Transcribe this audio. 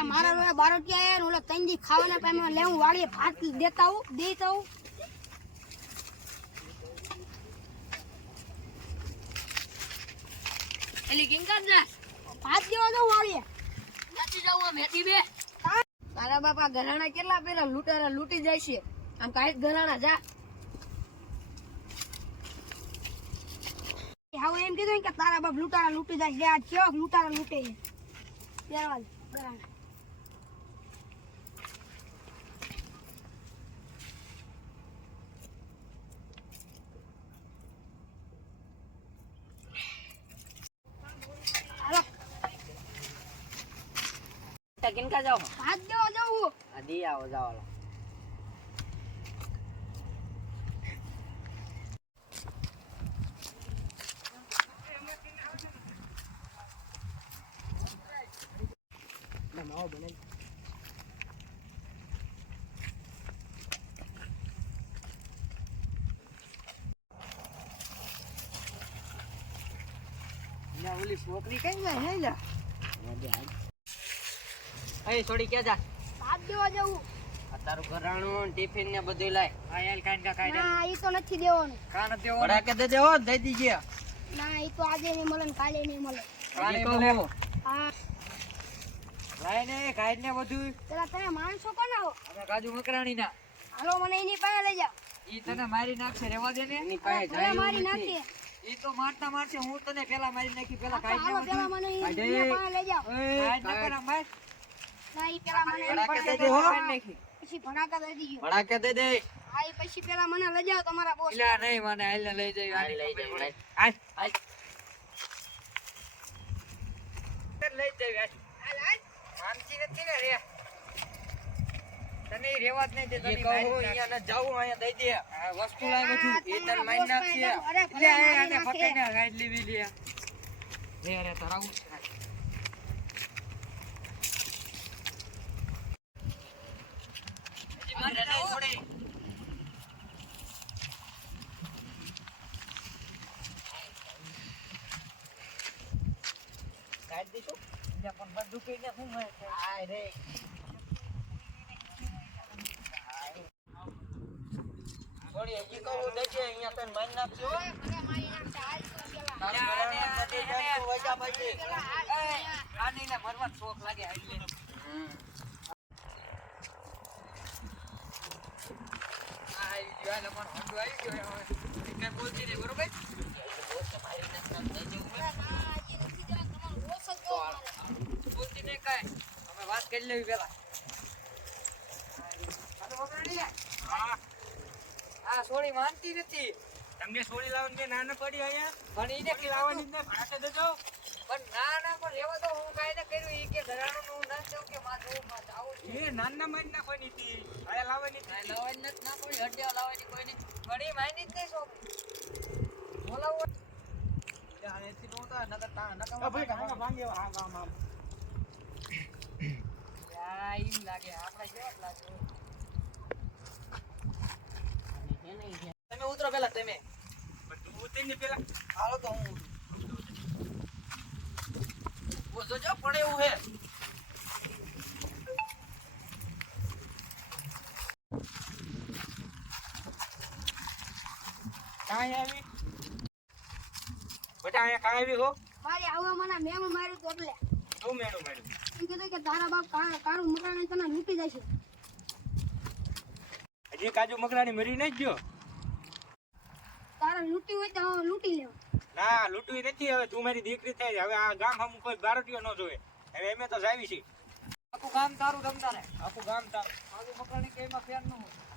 ઓલા મારા રોયા બારોટિયા આયા ને ઓલા તંજી ખાવાના ટાઈમે લેવું વાળીએ ભાત દેતા હું એલી કિંકા જા ભાત દેવા દઉં વાળીએ નથી જાવું મેટી બે તારા બાપા ઘરાણા કેટલા પેલા લૂંટારા લૂંટી જાય છે આમ કાઈ ઘરાણા જા હાવ એમ કીધું કે તારા બાપ લૂંટારા લૂંટી જાય લે આ કેવો લૂંટારા લૂંટે છે પહેરવા ઘરાણા किनका जाओ हाथ देवा जाऊ आदि आओ जाओ नमाओ बने ना ओली छोकरी कई गई है ला ए छोड़ी क्या जा हाथ देवा जाऊ તારું ઘરાણું ટિફિન ને બધું લાય આ એલ કાઈન કા કાઈ ના ઈ તો નથી દેવાનું કા ન દેવો બડા કે દેજે હો દઈ દીજે ના ઈ તો આજે નહીં મળે ને કાલે નહીં મળે કાલે મળે હા લાય ને કાઈ ને બધું પેલા તમે માણસો કોના હો અમે કાજુ મકરાણી ના હાલો મને એની પાસે લઈ જાઓ ઈ તને મારી નાખશે રેવા દે ને એની પાસે જાય મારી નાખી ઈ તો મારતા મારશે હું તને પેલા મારી નાખી પેલા કાઈ હાલો પેલા મને એની પાસે લઈ જાઓ કાઈ ન કરા માર ના ઈ પેલા મને ભડાકે દે હો પછી ભડાકા દઈ દીજો ભડાકે દે દે હા ઈ પછી પેલા મને લઈ જાઓ તમારા બોસ ઇલા નહીં મને હાલ ને લઈ જઈ આની લઈ જઈ હાલ હાલ લઈ જઈ હાલ હાલ માનતી નથી ને રે તને રેવા જ નહીં દે તને કહું અહીંયા ન જાવું અહીંયા દઈ દે આ વસ્તુ લાવ્યો છું એ તને મારી નાખશે એટલે આને પકડીને ગાઈડ લેવી લે રે અરે તરાવું છે કાઢ દીધું જ્યાં પણ બધું કઈને શું મળે છે આય રે થોડી હજી કહું દેજે અહીંયા તને મારી નાખજો આને મરવા શોખ લાગે એટલે વાત કરી લેવી પેલા હા સોળી માનતી નથી તમને સોળી લાવવાની કે ના પડી અહીંયા પણ એને કે લાવવાની જ ને ભાડે દેજો પણ ના પણ રેવા દો હું કાઈ ને કર્યું ઈ કે ઘરાણું નું ના દેવ કે માં જો માં આવું એ નાના માં ના કોઈની હતી આયા લાવવાની લાવવાની નથી ના કોઈ હડ્યા લાવવાની કોઈની ઘણી માયની જ નહીં સો બોલાવો યાર એથી નોતા નકર ભાઈ કાકા ભાંગે આ ગામ આમ યા ઈમ લાગે આપણે જેવા લાગે તમે ઉતરો પેલા તમે પણ તું ઉતરીને પેલા હાલો તો હું વો જો પડે એવું હે કાઈ આવી બેટા અહીંયા કાઈ આવી હો મારી આવવા મને મેમ માર્યું તો એટલે શું મેણું માર્યું એમ કીધું કે તારા બાપ કાળું મકરાણી તને લૂંટી જશે હજી કાજુ મકરાણી મરી ન ગયો તારા લૂંટી હોય તો લૂંટી લેવ ના લૂંટવી નથી હવે તું મારી દીકરી થાય હવે આ ગામ હમ કોઈ બારોટિયો ન જોવે હવે એમે તો જાવી છે આખું ગામ તારું રમતા ને આખું ગામ તારું કાજુ મકરાણી કઈમાં ફેર ન હોય